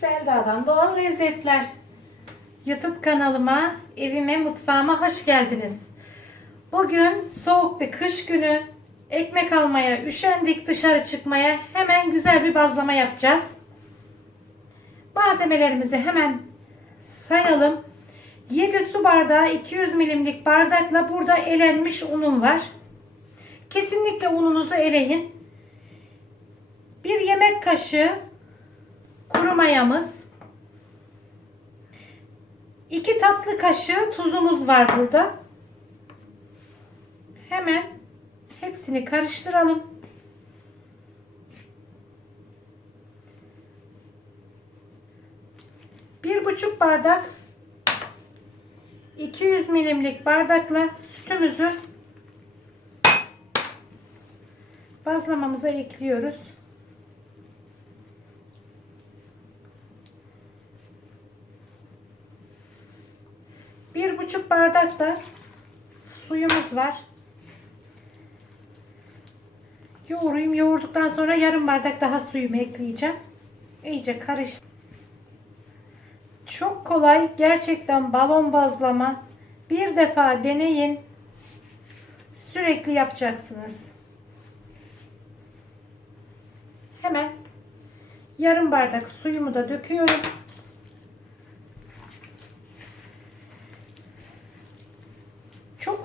Selda'dan Doğal Lezzetler YouTube kanalıma, evime, mutfağıma hoş geldiniz. Bugün soğuk bir kış günü. Ekmek almaya üşendik dışarı çıkmaya. Hemen güzel bir bazlama yapacağız. Malzemelerimizi hemen sayalım. 7 su bardağı 200 milimlik bardakla burada elenmiş unum var. Kesinlikle ununuzu eleyin. Bir yemek kaşığı kuru mayamız. 2 tatlı kaşığı tuzumuz var burada. Hemen hepsini karıştıralım. Bir buçuk bardak 200 milimlik bardakla sütümüzü bazlamamıza ekliyoruz. Bir buçuk bardak da suyumuz var. Yoğurayım. Yoğurduktan sonra yarım bardak daha suyumu ekleyeceğim. İyice karıştır. Çok kolay. Gerçekten balon bazlama. Bir defa deneyin. Sürekli yapacaksınız. Hemen yarım bardak suyumu da döküyorum.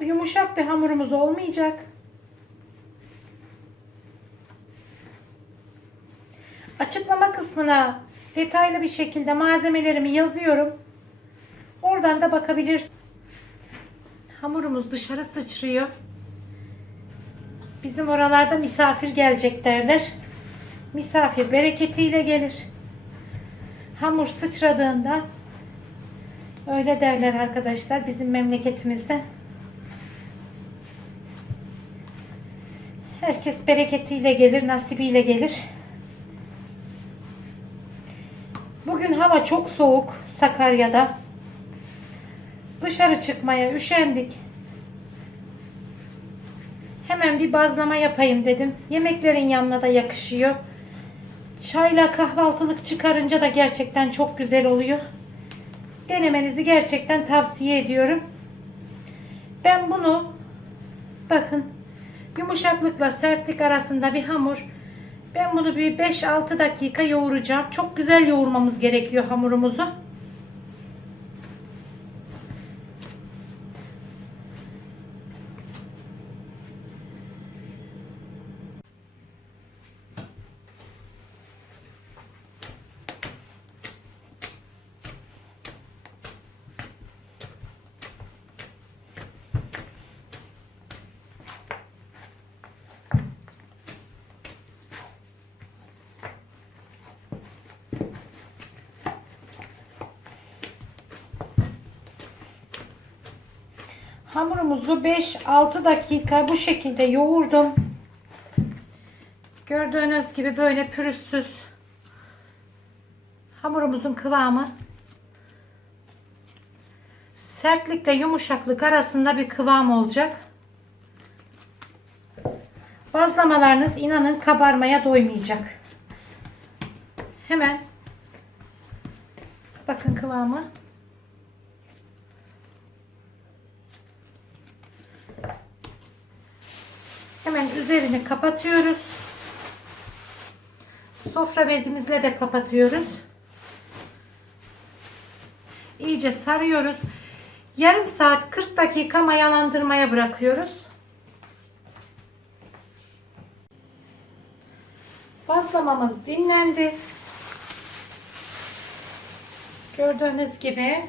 Yumuşak bir hamurumuz olmayacak. Açıklama kısmına detaylı bir şekilde malzemelerimi yazıyorum. Oradan da bakabilirsiniz. Hamurumuz dışarı sıçrıyor. Bizim oralarda misafir gelecek derler. Misafir bereketiyle gelir. Hamur sıçradığında öyle derler arkadaşlar bizim memleketimizde. Herkes bereketiyle gelir, nasibiyle gelir. Bugün hava çok soğuk Sakarya'da. Dışarı çıkmaya üşendik. Hemen bir bazlama yapayım dedim. Yemeklerin yanına da yakışıyor. Çayla kahvaltılık çıkarınca da gerçekten çok güzel oluyor. Denemenizi gerçekten tavsiye ediyorum. Ben bunu bakın yumuşaklıkla sertlik arasında bir hamur. Ben bunu bir 5-6 dakika yoğuracağım. Çok güzel yoğurmamız gerekiyor hamurumuzu. Hamurumuzu 5-6 dakika bu şekilde yoğurdum. Gördüğünüz gibi böyle pürüzsüz. Hamurumuzun kıvamı sertlikle yumuşaklık arasında bir kıvam olacak. Bazlamalarınız inanın kabarmaya doymayacak. Hemen bakın kıvamı. Hemen üzerini kapatıyoruz. Sofra bezimizle de kapatıyoruz. İyice sarıyoruz. Yarım saat 40 dakika mayalandırmaya bırakıyoruz. Bazlamamız dinlendi. Gördüğünüz gibi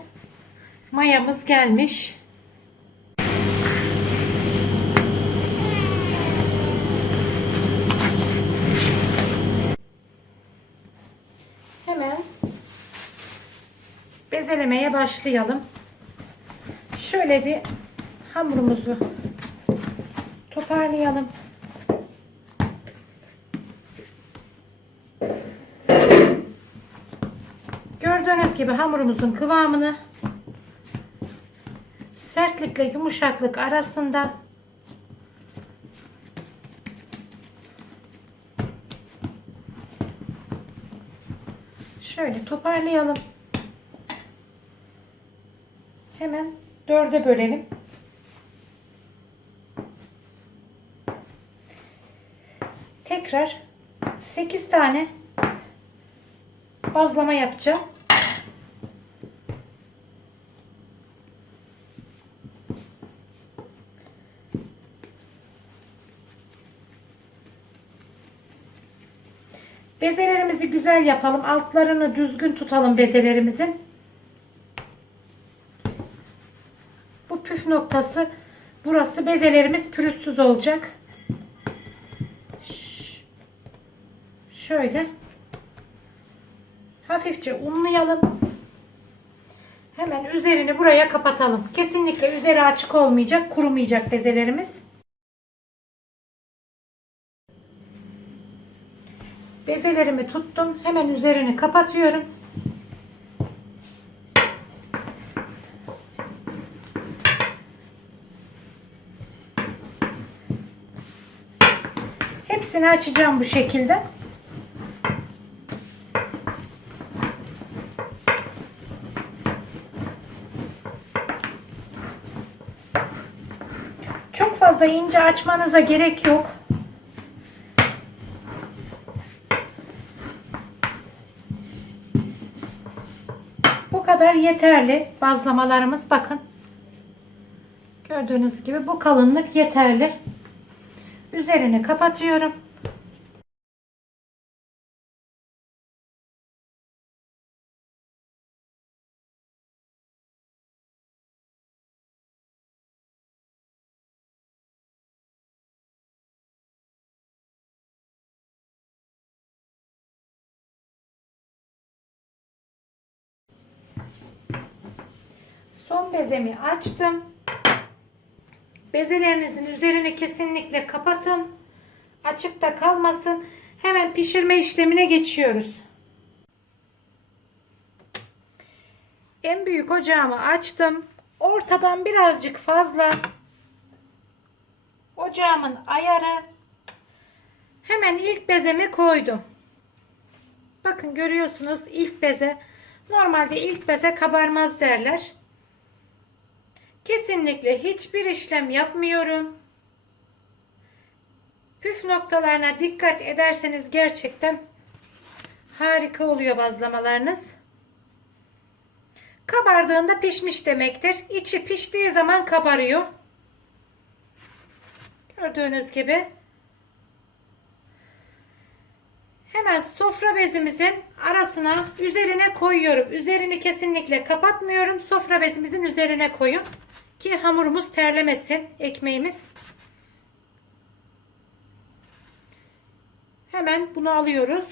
mayamız gelmiş. Hemen bezelemeye başlayalım. Şöyle bir hamurumuzu toparlayalım. Gördüğünüz gibi hamurumuzun kıvamını sertlikle yumuşaklık arasında Şöyle toparlayalım. Hemen dörde bölelim. Tekrar 8 tane bazlama yapacağım. Bezelerimizi güzel yapalım. Altlarını düzgün tutalım bezelerimizin. Bu noktası burası bezelerimiz pürüzsüz olacak. Şöyle hafifçe unlayalım. Hemen üzerini buraya kapatalım. Kesinlikle üzeri açık olmayacak, kurumayacak bezelerimiz. Bezelerimi tuttum. Hemen üzerini kapatıyorum. Hepsini açacağım bu şekilde. Çok fazla ince açmanıza gerek yok. Bu kadar yeterli bazlamalarımız bakın. Gördüğünüz gibi bu kalınlık yeterli. Üzerini kapatıyorum. Bezemi açtım. Bezelerinizin üzerini kesinlikle kapatın. Açıkta kalmasın. Hemen pişirme işlemine geçiyoruz. En büyük ocağımı açtım. Ortadan birazcık fazla. Ocağımın ayarı. Hemen ilk bezemi koydum. Bakın görüyorsunuz ilk beze. Normalde ilk beze kabarmaz derler. Kesinlikle hiçbir işlem yapmıyorum. Püf noktalarına dikkat ederseniz gerçekten harika oluyor bazlamalarınız. Kabardığında pişmiş demektir. İçi piştiği zaman kabarıyor. Gördüğünüz gibi. Hemen sofra bezimizin arasına üzerine koyuyorum. Üzerini kesinlikle kapatmıyorum. Sofra bezimizin üzerine koyun ki hamurumuz terlemesin ekmeğimiz. Hemen bunu alıyoruz.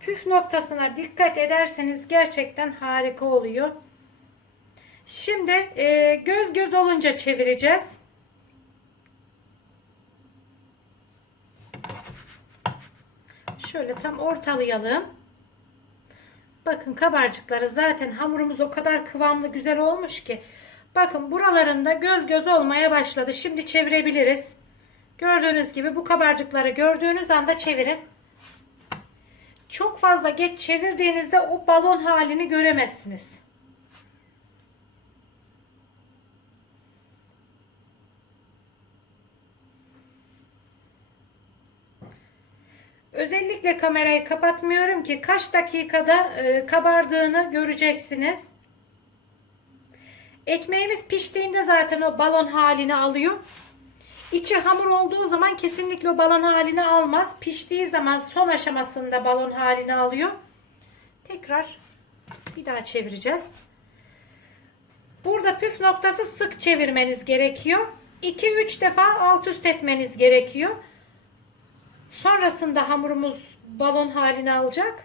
Püf noktasına dikkat ederseniz gerçekten harika oluyor. Şimdi e, göz göz olunca çevireceğiz. Şöyle tam ortalayalım. Bakın kabarcıkları zaten hamurumuz o kadar kıvamlı güzel olmuş ki. Bakın buralarında göz göz olmaya başladı. Şimdi çevirebiliriz. Gördüğünüz gibi bu kabarcıkları gördüğünüz anda çevirin. Çok fazla geç çevirdiğinizde o balon halini göremezsiniz. Özellikle kamerayı kapatmıyorum ki kaç dakikada e, kabardığını göreceksiniz. Ekmeğimiz piştiğinde zaten o balon halini alıyor. İçi hamur olduğu zaman kesinlikle o balon halini almaz. Piştiği zaman son aşamasında balon halini alıyor. Tekrar bir daha çevireceğiz. Burada püf noktası sık çevirmeniz gerekiyor. 2-3 defa alt üst etmeniz gerekiyor. Sonrasında hamurumuz balon halini alacak.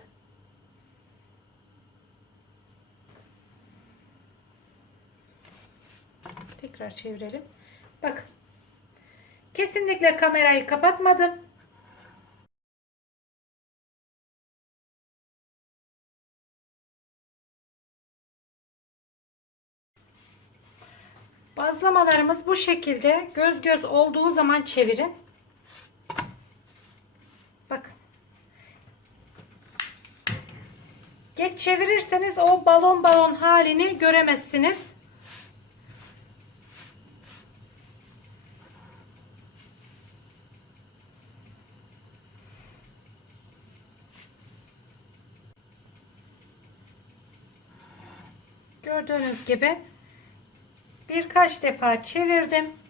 Tekrar çevirelim. Bakın. Kesinlikle kamerayı kapatmadım. Bazlamalarımız bu şekilde göz göz olduğu zaman çevirin. Bakın. Geç çevirirseniz o balon balon halini göremezsiniz. Gördüğünüz gibi birkaç defa çevirdim.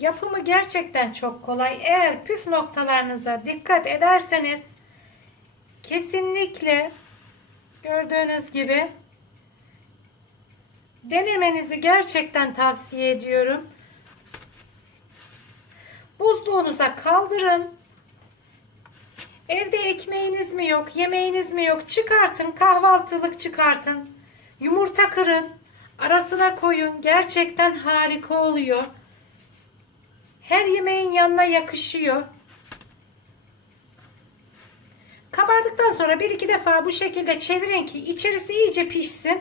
Yapımı gerçekten çok kolay. Eğer püf noktalarınıza dikkat ederseniz kesinlikle gördüğünüz gibi denemenizi gerçekten tavsiye ediyorum. Buzluğunuza kaldırın. Evde ekmeğiniz mi yok, yemeğiniz mi yok? Çıkartın, kahvaltılık çıkartın. Yumurta kırın, arasına koyun. Gerçekten harika oluyor. Her yemeğin yanına yakışıyor. Kabardıktan sonra bir iki defa bu şekilde çevirin ki içerisi iyice pişsin.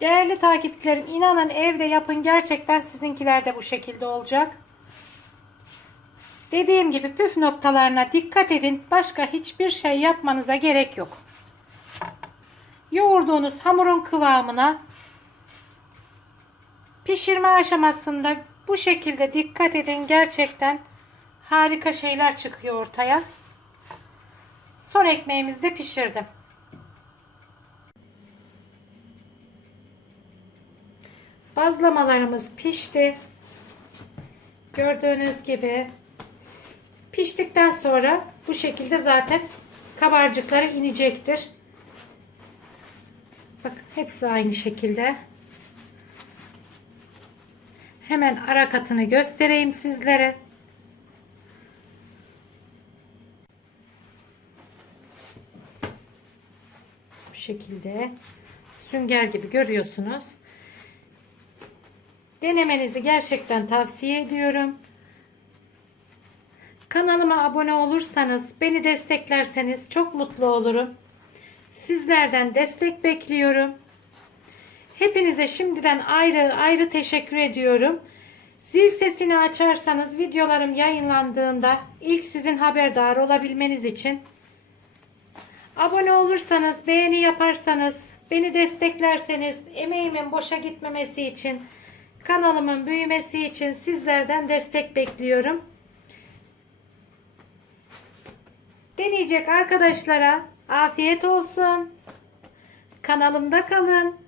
Değerli takipçilerim inanın evde yapın gerçekten sizinkiler de bu şekilde olacak. Dediğim gibi püf noktalarına dikkat edin. Başka hiçbir şey yapmanıza gerek yok. Yoğurduğunuz hamurun kıvamına pişirme aşamasında bu şekilde dikkat edin. Gerçekten harika şeyler çıkıyor ortaya. Son ekmeğimizi de pişirdim. Bazlamalarımız pişti. Gördüğünüz gibi piştikten sonra bu şekilde zaten kabarcıkları inecektir. Bakın hepsi aynı şekilde. Hemen ara katını göstereyim sizlere. Bu şekilde sünger gibi görüyorsunuz. Denemenizi gerçekten tavsiye ediyorum. Kanalıma abone olursanız, beni desteklerseniz çok mutlu olurum. Sizlerden destek bekliyorum. Hepinize şimdiden ayrı ayrı teşekkür ediyorum. Zil sesini açarsanız videolarım yayınlandığında ilk sizin haberdar olabilmeniz için abone olursanız, beğeni yaparsanız, beni desteklerseniz, emeğimin boşa gitmemesi için, kanalımın büyümesi için sizlerden destek bekliyorum. Deneyecek arkadaşlara afiyet olsun. Kanalımda kalın.